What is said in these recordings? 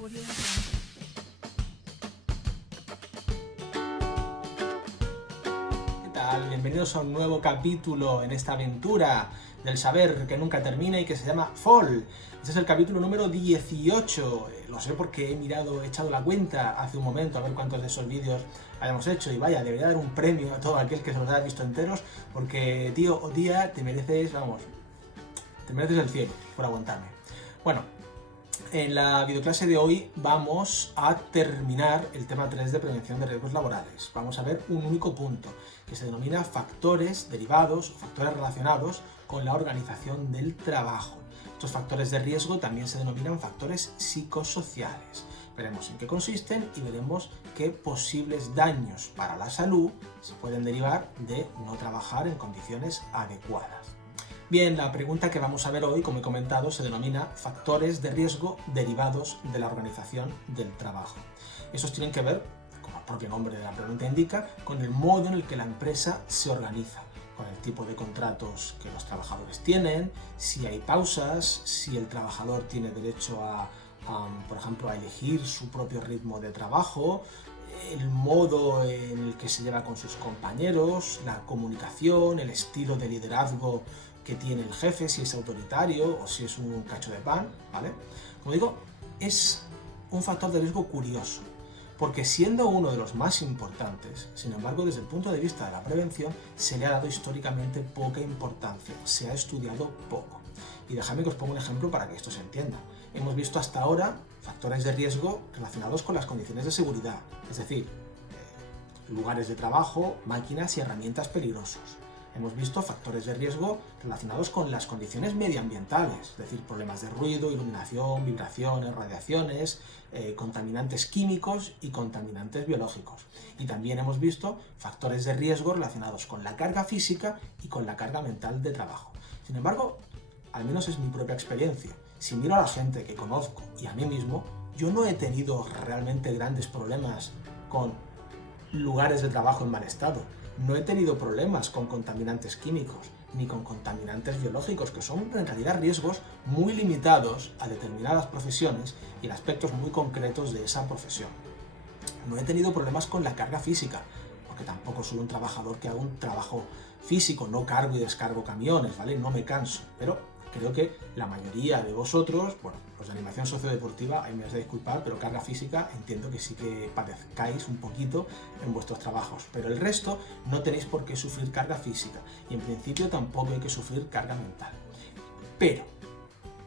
¿Qué tal? Bienvenidos a un nuevo capítulo en esta aventura del saber que nunca termina y que se llama Fall. Este es el capítulo número 18. Lo sé porque he echado la cuenta hace un momento a ver cuántos de esos vídeos hayamos hecho y vaya, debería dar un premio a todo aquel que se los haya visto enteros porque, tío o tía, te mereces el cielo por aguantarme. Bueno, en la videoclase de hoy vamos a terminar el tema 3 de prevención de riesgos laborales. Vamos a ver un único punto, que se denomina factores derivados o factores relacionados con la organización del trabajo. Estos factores de riesgo también se denominan factores psicosociales. Veremos en qué consisten y veremos qué posibles daños para la salud se pueden derivar de no trabajar en condiciones adecuadas. Bien, la pregunta que vamos a ver hoy, como he comentado, se denomina factores de riesgo derivados de la organización del trabajo. Esos tienen que ver, como el propio nombre de la pregunta indica, con el modo en el que la empresa se organiza, con el tipo de contratos que los trabajadores tienen, si hay pausas, si el trabajador tiene derecho por ejemplo, a elegir su propio ritmo de trabajo, el modo en el que se lleva con sus compañeros, la comunicación, el estilo de liderazgo que tiene el jefe, si es autoritario o si es un cacho de pan, ¿vale? Como digo, es un factor de riesgo curioso, porque siendo uno de los más importantes, sin embargo, desde el punto de vista de la prevención, se le ha dado históricamente poca importancia, se ha estudiado poco. Y dejadme que os ponga un ejemplo para que esto se entienda. Hemos visto hasta ahora factores de riesgo relacionados con las condiciones de seguridad, es decir, lugares de trabajo, máquinas y herramientas peligrosos. Hemos visto factores de riesgo relacionados con las condiciones medioambientales, es decir, problemas de ruido, iluminación, vibraciones, radiaciones, contaminantes químicos y contaminantes biológicos. Y también hemos visto factores de riesgo relacionados con la carga física y con la carga mental de trabajo. Sin embargo, al menos es mi propia experiencia. Si miro a la gente que conozco y a mí mismo, yo no he tenido realmente grandes problemas con lugares de trabajo en mal estado. No he tenido problemas con contaminantes químicos ni con contaminantes biológicos, que son en realidad riesgos muy limitados a determinadas profesiones y en aspectos muy concretos de esa profesión. No he tenido problemas con la carga física, porque tampoco soy un trabajador que haga un trabajo físico, no cargo y descargo camiones, ¿vale? No me canso, pero creo que la mayoría de vosotros, bueno, los de animación sociodeportiva, ahí me vais a disculpar, pero carga física entiendo que sí que padezcáis un poquito en vuestros trabajos, pero el resto no tenéis por qué sufrir carga física y en principio tampoco hay que sufrir carga mental. Pero,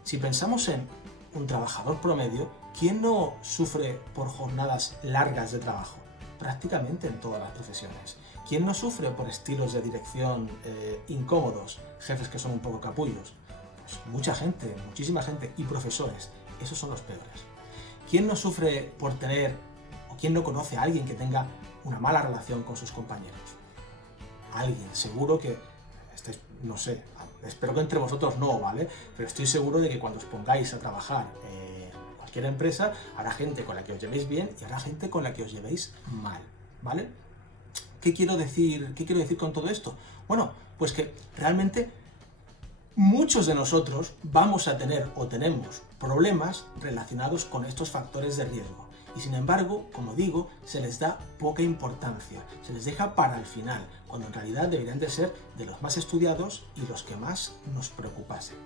si pensamos en un trabajador promedio, ¿quién no sufre por jornadas largas de trabajo? Prácticamente en todas las profesiones. ¿Quién no sufre por estilos de dirección incómodos, jefes que son un poco capullos? Pues mucha gente, muchísima gente, y profesores, esos son los peores. ¿Quién no sufre por tener, o quién no conoce a alguien que tenga una mala relación con sus compañeros? Alguien, seguro que, no sé, espero que entre vosotros no, ¿vale? Pero estoy seguro de que cuando os pongáis a trabajar en cualquier empresa, habrá gente con la que os llevéis bien y habrá gente con la que os llevéis mal, ¿vale? ¿Qué quiero decir con todo esto? Bueno, pues que realmente muchos de nosotros vamos a tener o tenemos problemas relacionados con estos factores de riesgo y sin embargo, como digo, se les da poca importancia, se les deja para el final, cuando en realidad deberían de ser de los más estudiados y los que más nos preocupasen.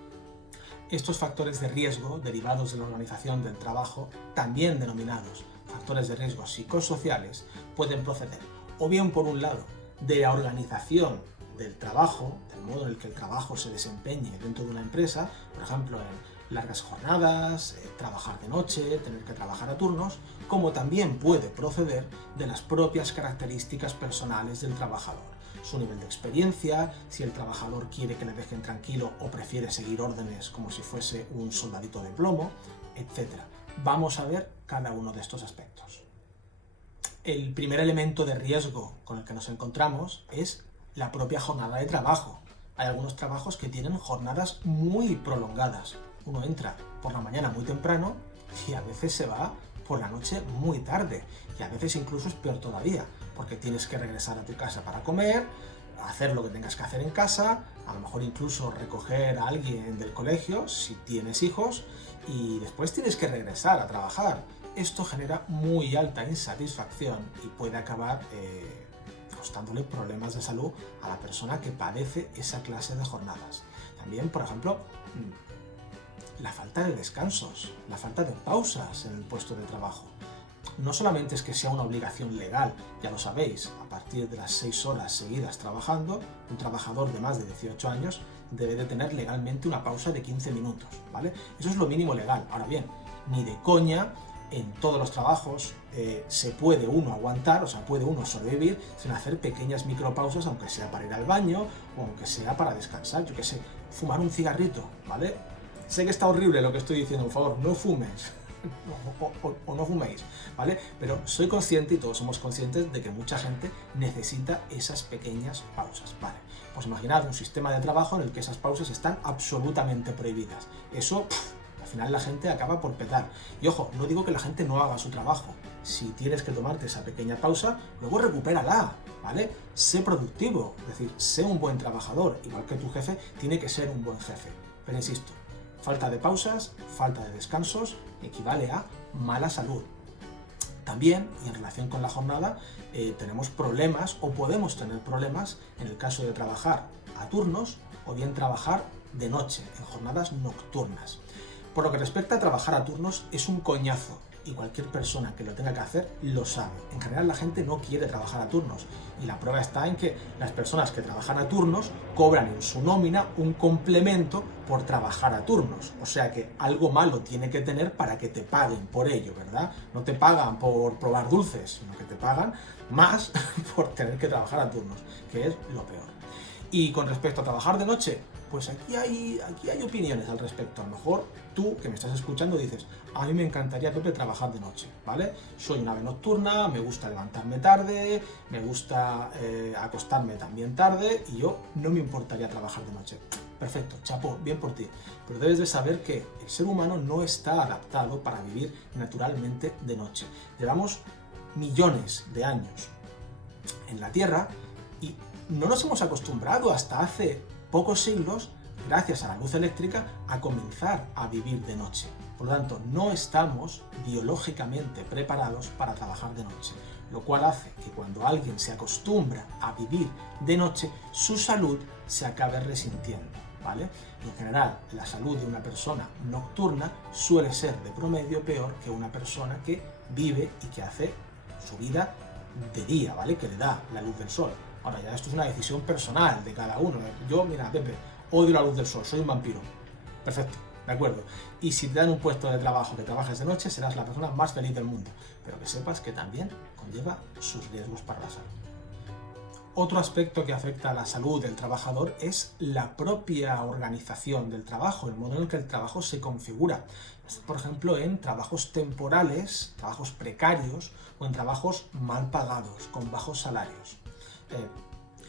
Estos factores de riesgo derivados de la organización del trabajo, también denominados factores de riesgo psicosociales, pueden proceder o bien por un lado de la organización del trabajo, del modo en el que el trabajo se desempeñe dentro de una empresa, por ejemplo en largas jornadas, trabajar de noche, tener que trabajar a turnos, como también puede proceder de las propias características personales del trabajador, su nivel de experiencia, si el trabajador quiere que le dejen tranquilo o prefiere seguir órdenes como si fuese un soldadito de plomo, etc. Vamos a ver cada uno de estos aspectos. El primer elemento de riesgo con el que nos encontramos es la propia jornada de trabajo. Hay algunos trabajos que tienen jornadas muy prolongadas. Uno entra por la mañana muy temprano y a veces se va por la noche muy tarde. Y a veces incluso es peor todavía, porque tienes que regresar a tu casa para comer, hacer lo que tengas que hacer en casa, a lo mejor incluso recoger a alguien del colegio si tienes hijos, y después tienes que regresar a trabajar. Esto genera muy alta insatisfacción y puede acabar costándole problemas de salud a la persona que padece esa clase de jornadas. También, por ejemplo, la falta de descansos, la falta de pausas en el puesto de trabajo. No solamente es que sea una obligación legal, ya lo sabéis, a partir de las 6 horas seguidas trabajando, un trabajador de más de 18 años debe de tener legalmente una pausa de 15 minutos, ¿vale? Eso es lo mínimo legal. Ahora bien, ni de coña en todos los trabajos se puede uno aguantar, o sea, puede uno sobrevivir sin hacer pequeñas micropausas, aunque sea para ir al baño o aunque sea para descansar, yo qué sé, fumar un cigarrito, ¿vale? Sé que está horrible lo que estoy diciendo, por favor, no fumes. O no fuméis, ¿vale? Pero soy consciente y todos somos conscientes de que mucha gente necesita esas pequeñas pausas, ¿vale? Pues imaginad un sistema de trabajo en el que esas pausas están absolutamente prohibidas. Eso, al final la gente acaba por petar. Y ojo, no digo que la gente no haga su trabajo. Si tienes que tomarte esa pequeña pausa, luego recupérala, ¿vale? Sé productivo, es decir, sé un buen trabajador, igual que tu jefe tiene que ser un buen jefe. Pero insisto, falta de pausas, falta de descansos, equivale a mala salud. También, y en relación con la jornada, tenemos problemas o podemos tener problemas en el caso de trabajar a turnos o bien trabajar de noche, en jornadas nocturnas. Por lo que respecta a trabajar a turnos, es un coñazo y cualquier persona que lo tenga que hacer lo sabe. En general la gente no quiere trabajar a turnos y la prueba está en que las personas que trabajan a turnos cobran en su nómina un complemento por trabajar a turnos. O sea que algo malo tiene que tener para que te paguen por ello, ¿verdad? No te pagan por probar dulces, sino que te pagan más por tener que trabajar a turnos, que es lo peor. Y con respecto a trabajar de noche, pues aquí hay opiniones al respecto. A lo mejor tú, que me estás escuchando, dices, a mí me encantaría, Pepe, trabajar de noche, ¿vale? Soy un ave nocturna, me gusta levantarme tarde, me gusta acostarme también tarde y yo no me importaría trabajar de noche. Perfecto, chapó, bien por ti. Pero debes de saber que el ser humano no está adaptado para vivir naturalmente de noche. Llevamos millones de años en la Tierra y no nos hemos acostumbrado hasta hace pocos siglos, gracias a la luz eléctrica, a comenzar a vivir de noche. Por lo tanto, no estamos biológicamente preparados para trabajar de noche, lo cual hace que cuando alguien se acostumbra a vivir de noche, su salud se acabe resintiendo, ¿vale? Y en general, la salud de una persona nocturna suele ser de promedio peor que una persona que vive y que hace su vida de día, ¿vale? Que le da la luz del sol. Ahora ya esto es una decisión personal de cada uno. Yo, mira, Pepe, odio la luz del sol, soy un vampiro. Perfecto, de acuerdo. Y si te dan un puesto de trabajo que trabajes de noche, serás la persona más feliz del mundo. Pero que sepas que también conlleva sus riesgos para la salud. Otro aspecto que afecta a la salud del trabajador es la propia organización del trabajo, el modo en el que el trabajo se configura. Por ejemplo, en trabajos temporales, trabajos precarios o en trabajos mal pagados, con bajos salarios.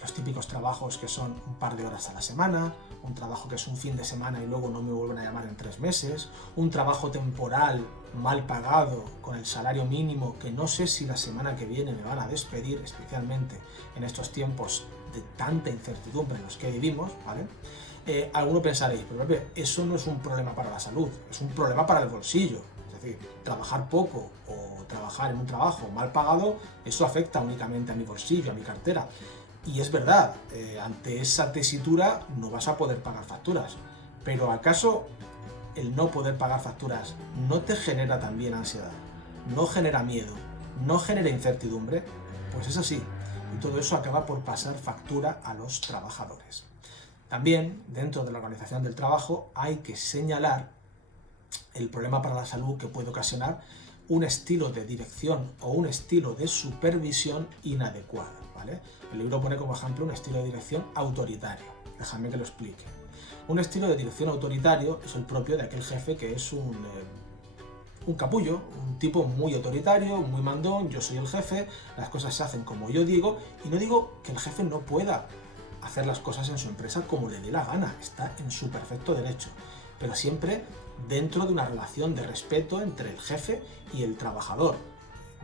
Los típicos trabajos que son un par de horas a la semana, un trabajo que es un fin de semana y luego no me vuelven a llamar en 3 meses, un trabajo temporal mal pagado con el salario mínimo que no sé si la semana que viene me van a despedir, especialmente en estos tiempos de tanta incertidumbre en los que vivimos, ¿vale? Alguno pensaréis, pero Pepe, eso no es un problema para la salud, es un problema para el bolsillo. Es decir, trabajar poco o trabajar en un trabajo mal pagado, eso afecta únicamente a mi bolsillo, a mi cartera. Y es verdad, ante esa tesitura no vas a poder pagar facturas. Pero ¿acaso el no poder pagar facturas no te genera también ansiedad? ¿No genera miedo? ¿No genera incertidumbre? Pues es así. Y todo eso acaba por pasar factura a los trabajadores. También, dentro de la organización del trabajo, hay que señalar el problema para la salud que puede ocasionar un estilo de dirección o un estilo de supervisión inadecuado, ¿vale? El libro pone como ejemplo un estilo de dirección autoritario. Déjame que lo explique. Un estilo de dirección autoritario es el propio de aquel jefe que es un capullo, un tipo muy autoritario, muy mandón, yo soy el jefe, las cosas se hacen como yo digo, y no digo que el jefe no pueda hacer las cosas en su empresa como le dé la gana, está en su perfecto derecho, pero siempre dentro de una relación de respeto entre el jefe y el trabajador.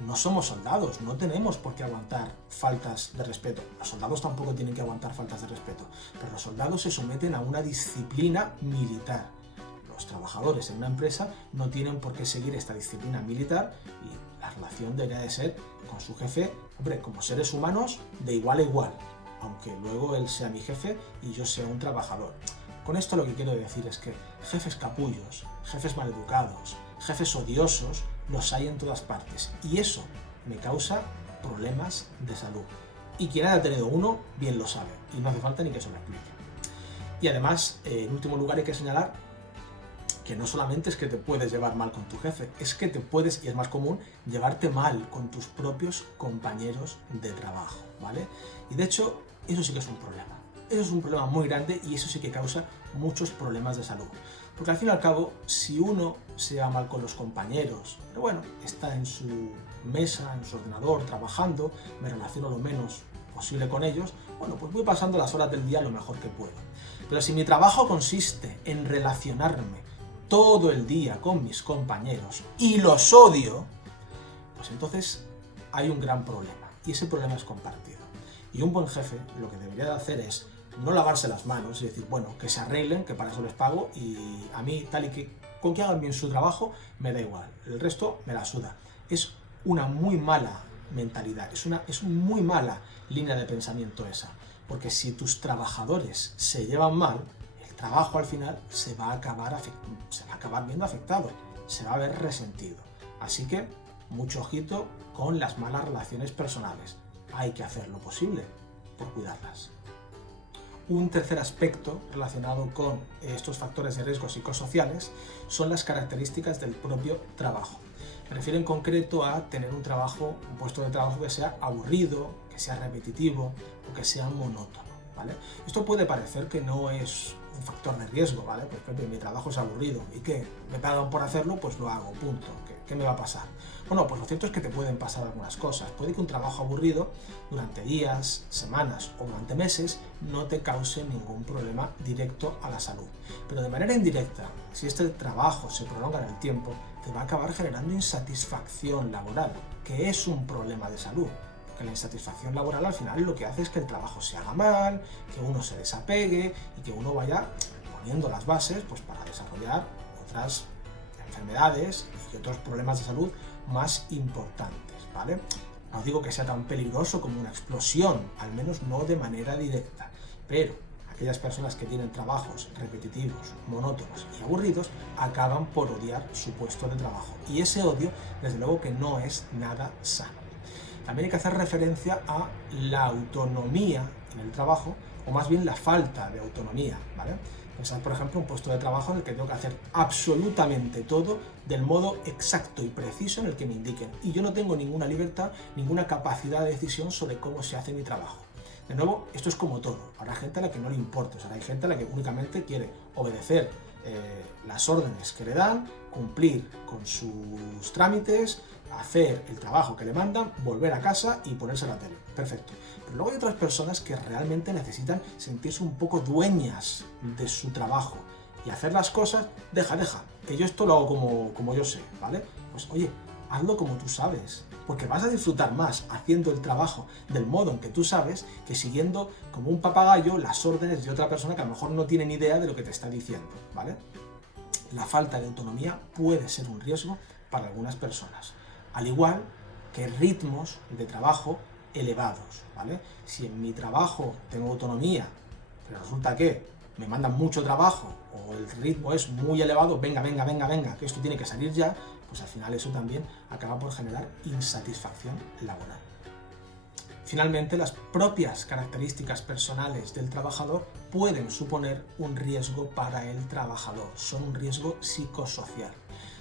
No somos soldados, no tenemos por qué aguantar faltas de respeto. Los soldados tampoco tienen que aguantar faltas de respeto, pero los soldados se someten a una disciplina militar. los trabajadores en una empresa no tienen por qué seguir esta disciplina militar y la relación debería de ser con su jefe, hombre, como seres humanos de igual a igual, aunque luego él sea mi jefe y yo sea un trabajador. Con esto lo que quiero decir es que jefes capullos, jefes maleducados, jefes odiosos, los hay en todas partes y eso me causa problemas de salud. Y quien haya tenido uno, bien lo sabe y no hace falta ni que se lo explique. Y además, en último lugar, hay que señalar que no solamente es que te puedes llevar mal con tu jefe, es que te puedes, y es más común, llevarte mal con tus propios compañeros de trabajo, ¿vale? Y de hecho, eso sí que es un problema. Eso es un problema muy grande y eso sí que causa muchos problemas de salud. Porque al fin y al cabo, si uno se lleva mal con los compañeros, pero bueno, está en su mesa, en su ordenador, trabajando, me relaciono lo menos posible con ellos, bueno, pues voy pasando las horas del día lo mejor que puedo. Pero si mi trabajo consiste en relacionarme todo el día con mis compañeros y los odio, pues entonces hay un gran problema y ese problema es compartido. Y un buen jefe lo que debería de hacer es no lavarse las manos y decir, bueno, que se arreglen, que para eso les pago y a mí tal y que con que hagan bien su trabajo me da igual, el resto me la suda. Es una muy mala mentalidad, es una muy mala línea de pensamiento esa, porque si tus trabajadores se llevan mal, el trabajo al final se va a acabar viendo afectado, se va a ver resentido. Así que mucho ojito con las malas relaciones personales, hay que hacer lo posible por cuidarlas. Un tercer aspecto relacionado con estos factores de riesgo psicosociales son las características del propio trabajo. Me refiero en concreto a tener un puesto de trabajo que sea aburrido, que sea repetitivo o que sea monótono, ¿vale? Esto puede parecer que no es un factor de riesgo, ¿vale? Pues por ejemplo, mi trabajo es aburrido y que me pagan por hacerlo, pues lo hago, punto. ¿Qué me va a pasar? Bueno, pues lo cierto es que te pueden pasar algunas cosas. Puede que un trabajo aburrido durante días, semanas o durante meses no te cause ningún problema directo a la salud. Pero de manera indirecta, si este trabajo se prolonga en el tiempo, te va a acabar generando insatisfacción laboral, que es un problema de salud. Porque la insatisfacción laboral al final lo que hace es que el trabajo se haga mal, que uno se desapegue y que uno vaya poniendo las bases pues, para desarrollar otras enfermedades y otros problemas de salud más importantes, ¿vale? No digo que sea tan peligroso como una explosión, al menos no de manera directa, pero aquellas personas que tienen trabajos repetitivos, monótonos y aburridos acaban por odiar su puesto de trabajo y ese odio desde luego que no es nada sano. También hay que hacer referencia a la autonomía en el trabajo, o más bien la falta de autonomía, ¿vale? Pensad, por ejemplo, un puesto de trabajo en el que tengo que hacer absolutamente todo del modo exacto y preciso en el que me indiquen. Y yo no tengo ninguna libertad, ninguna capacidad de decisión sobre cómo se hace mi trabajo. De nuevo, esto es como todo. Habrá gente a la que no le importa, o sea, hay gente a la que únicamente quiere obedecer las órdenes que le dan, cumplir con sus trámites, hacer el trabajo que le mandan, volver a casa y ponerse la tele. Perfecto. Pero luego hay otras personas que realmente necesitan sentirse un poco dueñas de su trabajo y hacer las cosas, deja, que yo esto lo hago como yo sé, ¿vale? Pues oye, hazlo como tú sabes, porque vas a disfrutar más haciendo el trabajo del modo en que tú sabes que siguiendo como un papagayo las órdenes de otra persona que a lo mejor no tiene ni idea de lo que te está diciendo, ¿vale? La falta de autonomía puede ser un riesgo para algunas personas, al igual que ritmos de trabajo elevados, ¿vale? Si en mi trabajo tengo autonomía, pero resulta que me mandan mucho trabajo o el ritmo es muy elevado, venga, que esto tiene que salir ya, pues al final eso también acaba por generar insatisfacción laboral. Finalmente, las propias características personales del trabajador pueden suponer un riesgo para el trabajador, son un riesgo psicosocial.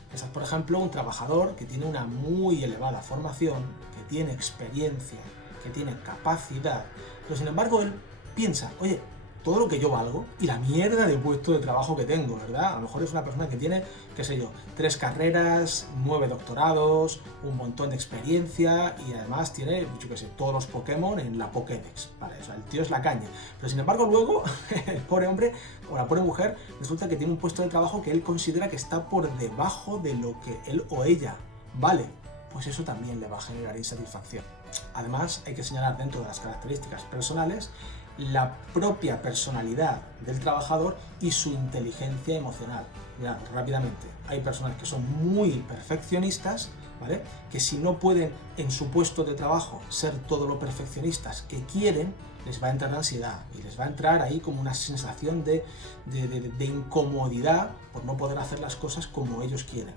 Pensad, por ejemplo, un trabajador que tiene una muy elevada formación, que tiene experiencia, que tiene capacidad, pero sin embargo él piensa, oye, todo lo que yo valgo y la mierda de puesto de trabajo que tengo, ¿verdad? A lo mejor es una persona que tiene, qué sé yo, 3 carreras, 9 doctorados, un montón de experiencia y además tiene, yo qué sé, todos los Pokémon en la Pokédex, ¿vale? O sea, el tío es la caña. Pero sin embargo luego, el pobre hombre o la pobre mujer resulta que tiene un puesto de trabajo que él considera que está por debajo de lo que él o ella vale. Pues eso también le va a generar insatisfacción. Además, hay que señalar dentro de las características personales la propia personalidad del trabajador y su inteligencia emocional. Mirad, rápidamente, hay personas que son muy perfeccionistas, ¿vale? Que si no pueden en su puesto de trabajo ser todo lo perfeccionistas que quieren, les va a entrar ansiedad y les va a entrar ahí como una sensación de incomodidad por no poder hacer las cosas como ellos quieren.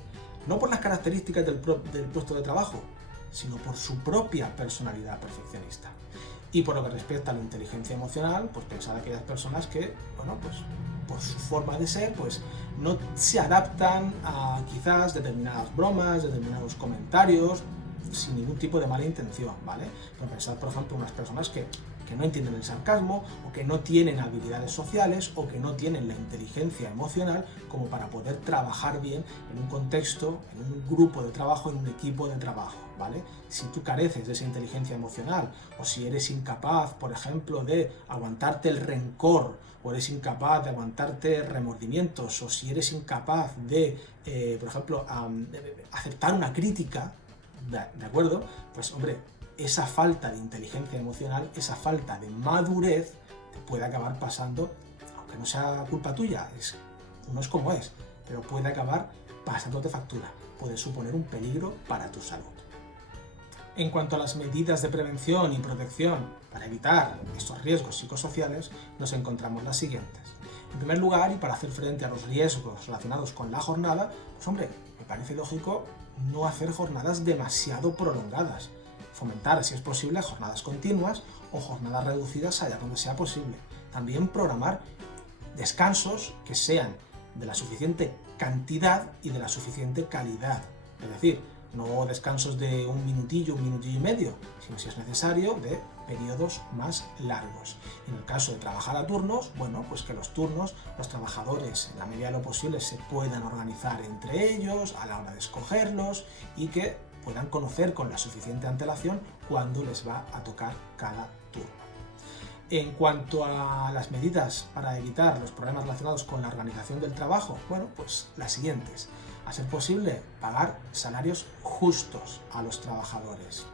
No por las características del puesto de trabajo, sino por su propia personalidad perfeccionista. Y por lo que respecta a la inteligencia emocional, pues pensad aquellas personas que, bueno, pues por su forma de ser, pues no se adaptan a quizás determinadas bromas, determinados comentarios, sin ningún tipo de mala intención, ¿vale? Pero pensad, por ejemplo, unas personas que no entienden el sarcasmo, o que no tienen habilidades sociales, o que no tienen la inteligencia emocional como para poder trabajar bien en un contexto, en un grupo de trabajo, en un equipo de trabajo, ¿vale? Si tú careces de esa inteligencia emocional, o si eres incapaz, por ejemplo, de aguantarte el rencor, o eres incapaz de aguantarte remordimientos, o si eres incapaz de, por ejemplo, aceptar una crítica, ¿de acuerdo? Pues hombre, esa falta de inteligencia emocional, esa falta de madurez, te puede acabar pasando, aunque no sea culpa tuya, no es como es, pero puede acabar pasándote factura, puede suponer un peligro para tu salud. En cuanto a las medidas de prevención y protección para evitar estos riesgos psicosociales, nos encontramos las siguientes. En primer lugar, y para hacer frente a los riesgos relacionados con la jornada, pues hombre, me parece lógico no hacer jornadas demasiado prolongadas. Fomentar, si es posible, jornadas continuas o jornadas reducidas allá donde sea posible. También programar descansos que sean de la suficiente cantidad y de la suficiente calidad. Es decir, no descansos de un minutillo y medio, sino si es necesario de periodos más largos. En el caso de trabajar a turnos, bueno, pues que los turnos, los trabajadores en la medida de lo posible se puedan organizar entre ellos a la hora de escogerlos y que puedan conocer con la suficiente antelación cuándo les va a tocar cada turno. En cuanto a las medidas para evitar los problemas relacionados con la organización del trabajo, bueno, pues las siguientes. A ser posible, pagar salarios justos a los trabajadores.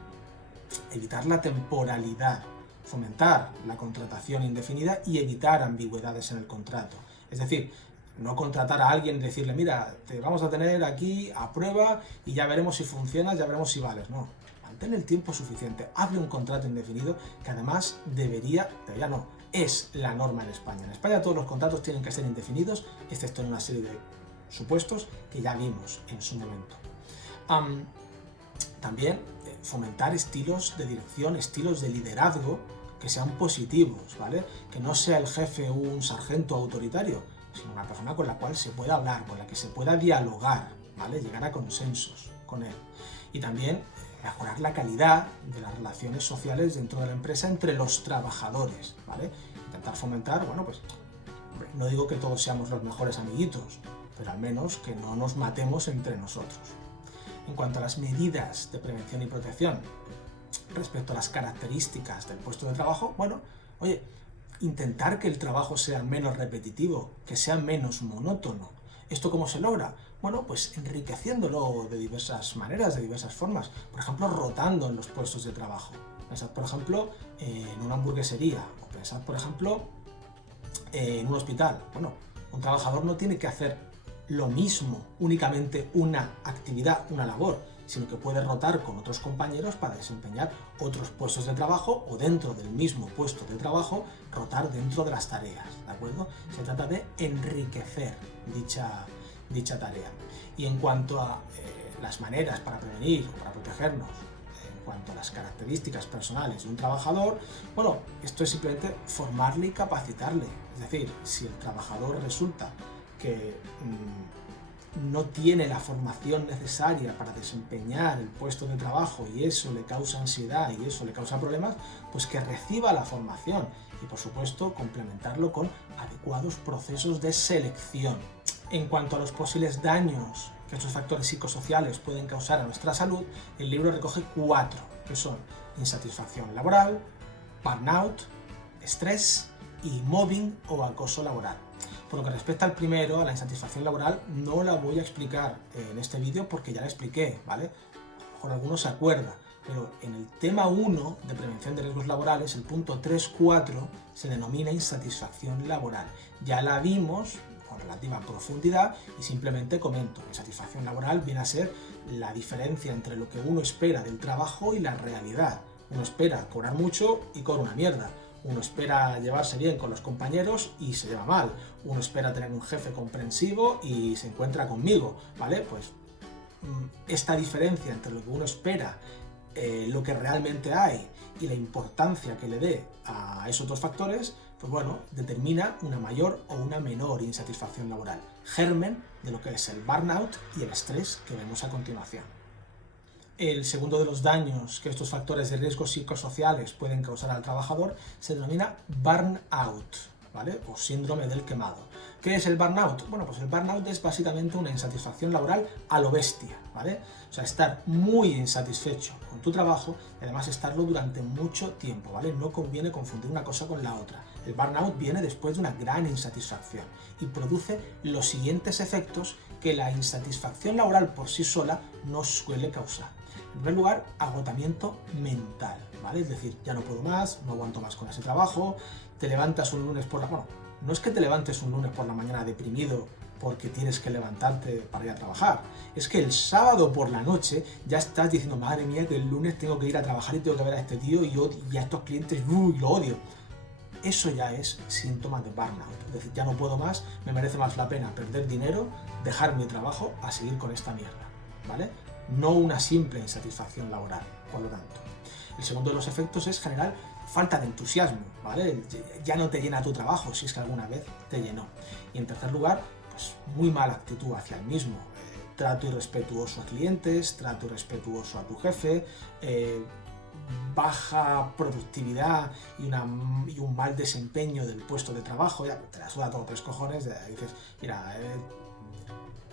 Evitar la temporalidad, fomentar la contratación indefinida y evitar ambigüedades en el contrato. Es decir, no contratar a alguien y decirle, mira, te vamos a tener aquí a prueba y ya veremos si funcionas, ya veremos si vales. No, mantén el tiempo suficiente, hazle un contrato indefinido que además debería no, es la norma en España. En España todos los contratos tienen que ser indefinidos, excepto en una serie de supuestos que ya vimos en su momento. También fomentar estilos de dirección, estilos de liderazgo que sean positivos, ¿vale? Que no sea el jefe un sargento autoritario, sino una persona con la cual se pueda hablar, con la que se pueda dialogar, ¿vale? Llegar a consensos con él. Y también mejorar la calidad de las relaciones sociales dentro de la empresa entre los trabajadores, ¿vale? Intentar fomentar, bueno, pues no digo que todos seamos los mejores amiguitos, pero al menos que no nos matemos entre nosotros. En cuanto a las medidas de prevención y protección respecto a las características del puesto de trabajo, bueno, oye, intentar que el trabajo sea menos repetitivo, que sea menos monótono. ¿Esto cómo se logra? Bueno, pues enriqueciéndolo de diversas maneras, de diversas formas. Por ejemplo, rotando en los puestos de trabajo. Pensad, por ejemplo, en una hamburguesería, o pensad, por ejemplo, en un hospital. Bueno, un trabajador no tiene que hacer lo mismo, únicamente una actividad, una labor, sino que puede rotar con otros compañeros para desempeñar otros puestos de trabajo o dentro del mismo puesto de trabajo, rotar dentro de las tareas, ¿de acuerdo? Se trata de enriquecer dicha tarea. Y en cuanto a las maneras para prevenir o para protegernos, en cuanto a las características personales de un trabajador, bueno, esto es simplemente formarle y capacitarle. Es decir, si el trabajador resulta que no tiene la formación necesaria para desempeñar el puesto de trabajo y eso le causa ansiedad y eso le causa problemas, pues que reciba la formación y por supuesto complementarlo con adecuados procesos de selección. En cuanto a los posibles daños que estos factores psicosociales pueden causar a nuestra salud, el libro recoge 4, que son insatisfacción laboral, burnout, estrés y mobbing o acoso laboral. Por lo que respecta al primero, a la insatisfacción laboral, no la voy a explicar en este vídeo porque ya la expliqué, ¿vale? A lo mejor alguno se acuerda, Pero en el tema 1 de prevención de riesgos laborales, el punto 3.4 se denomina insatisfacción laboral. Ya la vimos con relativa profundidad y simplemente comento. Insatisfacción laboral viene a ser la diferencia entre lo que uno espera del trabajo y la realidad. Uno espera cobrar mucho y cobra una mierda. Uno espera llevarse bien con los compañeros y se lleva mal. Uno espera tener un jefe comprensivo y se encuentra conmigo, ¿vale? Pues esta diferencia entre lo que uno espera, lo que realmente hay y la importancia que le dé a esos dos factores, pues bueno, determina una mayor o una menor insatisfacción laboral, germen de lo que es el burnout y el estrés que vemos a continuación. El segundo de los daños que estos factores de riesgo psicosociales pueden causar al trabajador se denomina burnout, ¿vale? O síndrome del quemado. ¿Qué es el burnout? Bueno, pues el burnout es básicamente una insatisfacción laboral a lo bestia, ¿vale? O sea, estar muy insatisfecho con tu trabajo y además estarlo durante mucho tiempo, ¿vale? No conviene confundir una cosa con la otra. El burnout viene después de una gran insatisfacción y produce los siguientes efectos que la insatisfacción laboral por sí sola no suele causar. En primer lugar, agotamiento mental, ¿vale? Es decir, ya no puedo más, no aguanto más con ese trabajo, te levantas un lunes por la... Bueno, no es que te levantes un lunes por la mañana deprimido porque tienes que levantarte para ir a trabajar, es que el sábado por la noche ya estás diciendo, madre mía, que el lunes tengo que ir a trabajar y tengo que ver a este tío y a estos clientes, y lo odio. Eso ya es síntoma de burnout, es decir, ya no puedo más, me merece más la pena perder dinero, dejar mi trabajo a seguir con esta mierda, ¿vale? No una simple insatisfacción laboral, por lo tanto. El segundo de los efectos es generar falta de entusiasmo, ¿vale? Ya no te llena tu trabajo, si es que alguna vez te llenó. Y en tercer lugar, pues muy mala actitud hacia el mismo. Trato irrespetuoso a clientes, trato irrespetuoso a tu jefe, baja productividad y un mal desempeño del puesto de trabajo, ya te la suda todo tres cojones, dices, mira,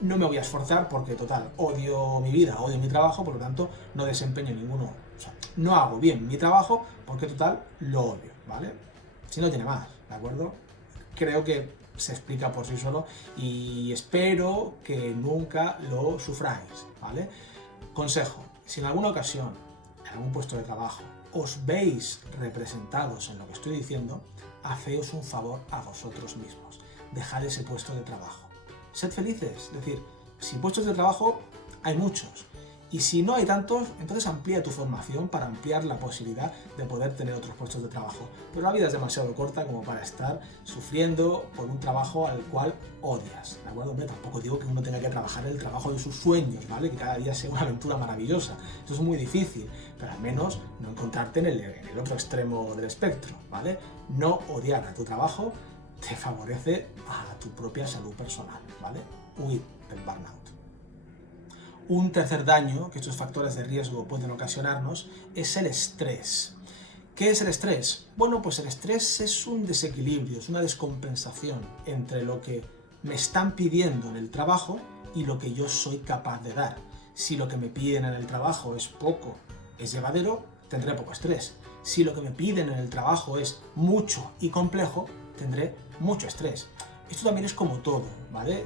no me voy a esforzar porque, total, odio mi vida, odio mi trabajo, por lo tanto, no desempeño ninguno. O sea, no hago bien mi trabajo porque, total, lo odio, ¿vale? Si no tiene más, ¿de acuerdo? Creo que se explica por sí solo y espero que nunca lo sufráis, ¿vale? Consejo, si en alguna ocasión, en algún puesto de trabajo, os veis representados en lo que estoy diciendo, haceos un favor a vosotros mismos. Dejad ese puesto de trabajo. Sed felices, es decir, si puestos de trabajo hay muchos y si no hay tantos, entonces amplía tu formación para ampliar la posibilidad de poder tener otros puestos de trabajo. Pero la vida es demasiado corta como para estar sufriendo por un trabajo al cual odias, ¿de acuerdo? Hombre, tampoco digo que uno tenga que trabajar el trabajo de sus sueños, ¿vale? Que cada día sea una aventura maravillosa. Eso es muy difícil, pero al menos no encontrarte en el otro extremo del espectro, ¿vale? No odiar a tu trabajo te favorece a tu propia salud personal, ¿vale? Huir del burnout. Un tercer daño que estos factores de riesgo pueden ocasionarnos es el estrés. ¿Qué es el estrés? Bueno, pues el estrés es un desequilibrio, es una descompensación entre lo que me están pidiendo en el trabajo y lo que yo soy capaz de dar. Si lo que me piden en el trabajo es poco, es llevadero, tendré poco estrés. Si lo que me piden en el trabajo es mucho y complejo, tendré mucho estrés. Esto también es como todo, ¿vale?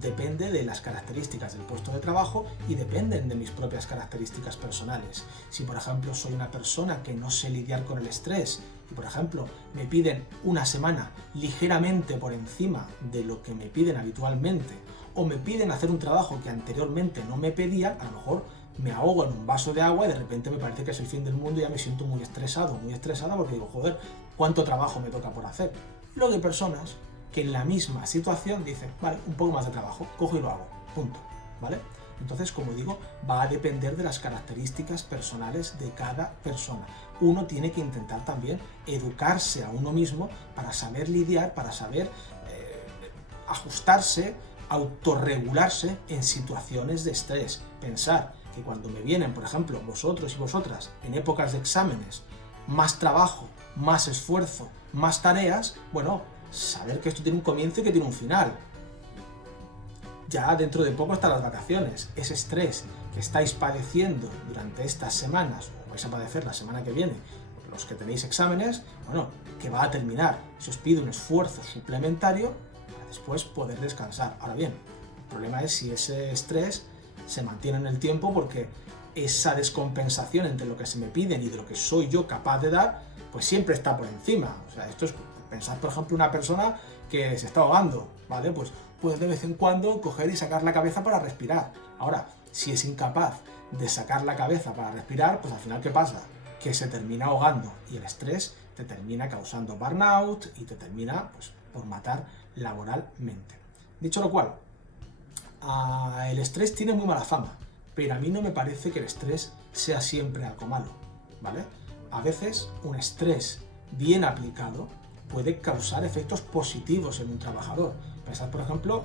Depende de las características del puesto de trabajo y dependen de mis propias características personales. Si, por ejemplo, soy una persona que no sé lidiar con el estrés y, por ejemplo, me piden una semana ligeramente por encima de lo que me piden habitualmente o me piden hacer un trabajo que anteriormente no me pedían, a lo mejor me ahogo en un vaso de agua y de repente me parece que es el fin del mundo y ya me siento muy estresada porque digo, joder, ¿cuánto trabajo me toca por hacer? Luego hay personas que en la misma situación dicen, vale, un poco más de trabajo, cojo y lo hago, punto, ¿vale? Entonces, como digo, va a depender de las características personales de cada persona. Uno tiene que intentar también educarse a uno mismo para saber lidiar, para saber ajustarse, autorregularse en situaciones de estrés. Pensar que cuando me vienen, por ejemplo, vosotros y vosotras, en épocas de exámenes, más trabajo, más esfuerzo, más tareas, bueno, saber que esto tiene un comienzo y que tiene un final. Ya dentro de poco están las vacaciones. Ese estrés que estáis padeciendo durante estas semanas, o vais a padecer la semana que viene, los que tenéis exámenes, bueno, que va a terminar. Se os pide un esfuerzo suplementario para después poder descansar. Ahora bien, el problema es si ese estrés se mantiene en el tiempo porque esa descompensación entre lo que se me piden y de lo que soy yo capaz de dar, pues siempre está por encima. O sea, esto es pensar, por ejemplo, una persona que se está ahogando, ¿vale? Pues puedes de vez en cuando coger y sacar la cabeza para respirar. Ahora, si es incapaz de sacar la cabeza para respirar, pues al final, ¿qué pasa? Que se termina ahogando y el estrés te termina causando burnout y te termina, pues, por matar laboralmente. Dicho lo cual, el estrés tiene muy mala fama, pero a mí no me parece que el estrés sea siempre algo malo, ¿vale? A veces un estrés bien aplicado puede causar efectos positivos en un trabajador. Pensad, por ejemplo,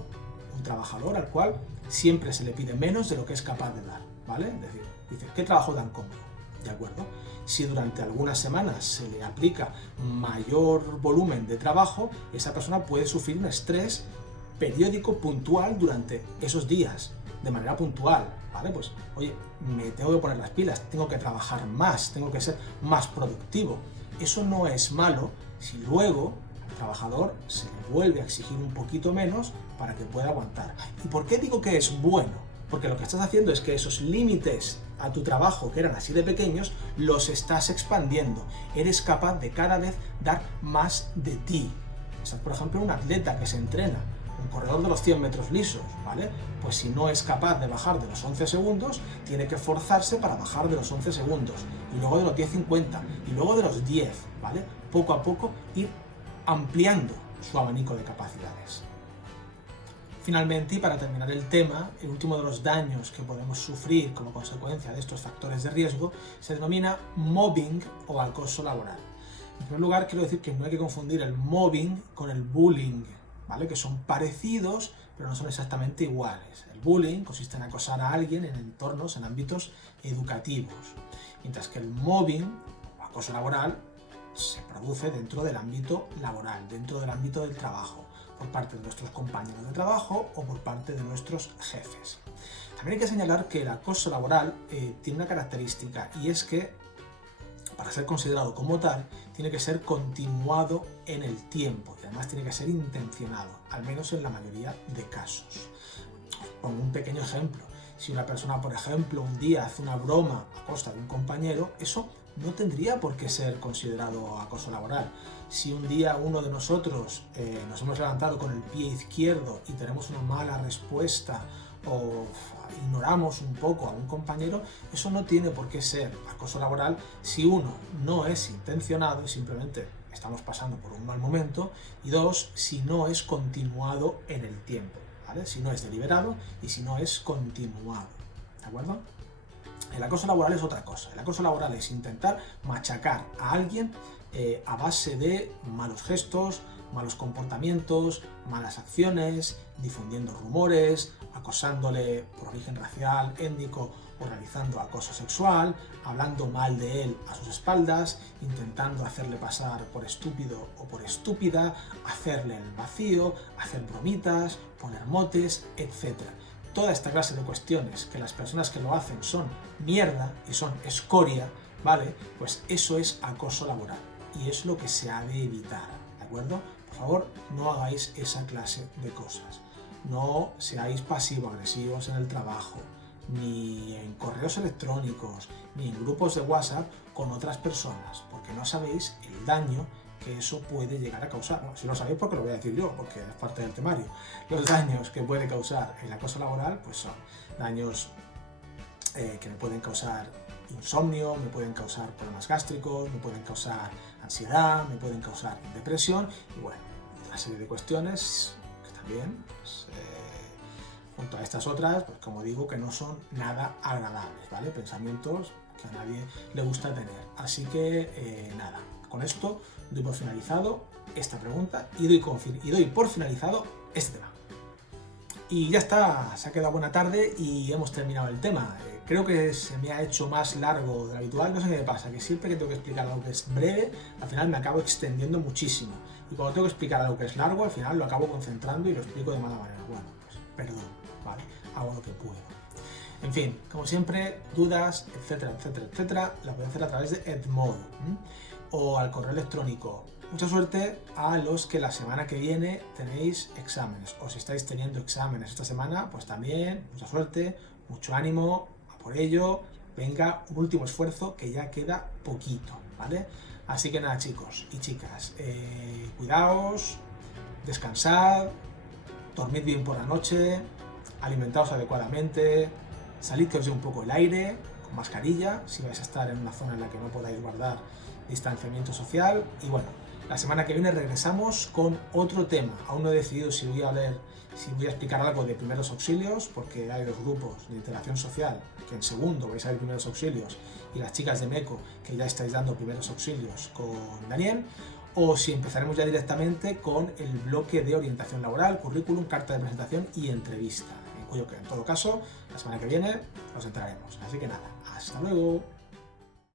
un trabajador al cual siempre se le pide menos de lo que es capaz de dar, ¿vale? Es decir, dice, ¿qué trabajo tan cómodo? ¿De acuerdo? Si durante algunas semanas se le aplica mayor volumen de trabajo, esa persona puede sufrir un estrés periódico, puntual, durante esos días, de manera puntual, ¿vale? Pues, oye, me tengo que poner las pilas, tengo que trabajar más, tengo que ser más productivo. Eso no es malo si luego al trabajador se le vuelve a exigir un poquito menos para que pueda aguantar. ¿Y por qué digo que es bueno? Porque lo que estás haciendo es que esos límites a tu trabajo, que eran así de pequeños, los estás expandiendo. Eres capaz de cada vez dar más de ti. Estás, por ejemplo, un atleta que se entrena, un corredor de los 100 metros lisos, ¿vale? Pues si no es capaz de bajar de los 11 segundos, tiene que forzarse para bajar de los 11 segundos, y luego de los 10.50, y luego de los 10, ¿vale? Poco a poco ir ampliando su abanico de capacidades. Finalmente, y para terminar el tema, el último de los daños que podemos sufrir como consecuencia de estos factores de riesgo se denomina mobbing o acoso laboral. En primer lugar, quiero decir que no hay que confundir el mobbing con el bullying, ¿vale? Que son parecidos, pero no son exactamente iguales. El bullying consiste en acosar a alguien en entornos, en ámbitos educativos, mientras que el mobbing o acoso laboral se produce dentro del ámbito laboral, dentro del ámbito del trabajo, por parte de nuestros compañeros de trabajo o por parte de nuestros jefes. También hay que señalar que el acoso laboral tiene una característica, y es que para ser considerado como tal tiene que ser continuado en el tiempo y además tiene que ser intencionado, al menos en la mayoría de casos. Os pongo un pequeño ejemplo. Si una persona, por ejemplo, un día hace una broma a costa de un compañero, eso no tendría por qué ser considerado acoso laboral. Si un día uno de nosotros nos hemos levantado con el pie izquierdo y tenemos una mala respuesta o ignoramos un poco a un compañero, eso no tiene por qué ser acoso laboral si uno no es intencionado y simplemente estamos pasando por un mal momento, y dos, si no es continuado en el tiempo, ¿vale? Si no es deliberado y si no es continuado, ¿de acuerdo? El acoso laboral es otra cosa. El acoso laboral es intentar machacar a alguien a base de malos gestos, malos comportamientos, malas acciones, difundiendo rumores, acosándole por origen racial, étnico o realizando acoso sexual, hablando mal de él a sus espaldas, intentando hacerle pasar por estúpido o por estúpida, hacerle el vacío, hacer bromitas, poner motes, etc. Toda esta clase de cuestiones que las personas que lo hacen son mierda y son escoria, ¿vale? Pues eso es acoso laboral y es lo que se ha de evitar, ¿de acuerdo? Por favor, no hagáis esa clase de cosas. No seáis pasivo-agresivos en el trabajo, ni en correos electrónicos, ni en grupos de WhatsApp con otras personas, porque no sabéis el daño que eso puede llegar a causar. Bueno, si lo sabéis, porque lo voy a decir yo, porque es parte del temario. Los daños que puede causar el acoso laboral, pues son daños que me pueden causar insomnio, me pueden causar problemas gástricos, me pueden causar ansiedad, me pueden causar depresión, y bueno, una serie de cuestiones que también, pues, junto a estas otras, pues como digo, que no son nada agradables, ¿vale? Pensamientos que a nadie le gusta tener. Así que, nada, con esto doy por finalizado esta pregunta y doy por finalizado este tema. Y ya está, se ha quedado buena tarde y hemos terminado el tema. Creo que se me ha hecho más largo de lo habitual, no sé qué me pasa, que siempre que tengo que explicar algo que es breve, al final me acabo extendiendo muchísimo. Y cuando tengo que explicar algo que es largo, al final lo acabo concentrando y lo explico de mala manera. Bueno, pues perdón, ¿vale? Hago lo que puedo. En fin, como siempre, dudas, etcétera, etcétera, etcétera, las voy a hacer a través de Edmodo o al correo electrónico. Mucha suerte a los que la semana que viene tenéis exámenes, o si estáis teniendo exámenes esta semana, pues también mucha suerte, mucho ánimo, a por ello, venga un último esfuerzo que ya queda poquito, ¿vale? Así que nada, chicos y chicas, cuidaos, descansad, dormid bien por la noche, alimentaos adecuadamente, salid que os dé un poco el aire, con mascarilla, si vais a estar en una zona en la que no podáis guardar distanciamiento social. Y bueno, la semana que viene regresamos con otro tema. Aún no he decidido si voy a explicar algo de primeros auxilios, porque hay dos grupos de interacción social, que en segundo vais a ver primeros auxilios, y las chicas de MECO, que ya estáis dando primeros auxilios con Daniel, o si empezaremos ya directamente con el bloque de orientación laboral, currículum, carta de presentación y entrevista, en todo caso, la semana que viene nos entraremos. Así que nada, hasta luego.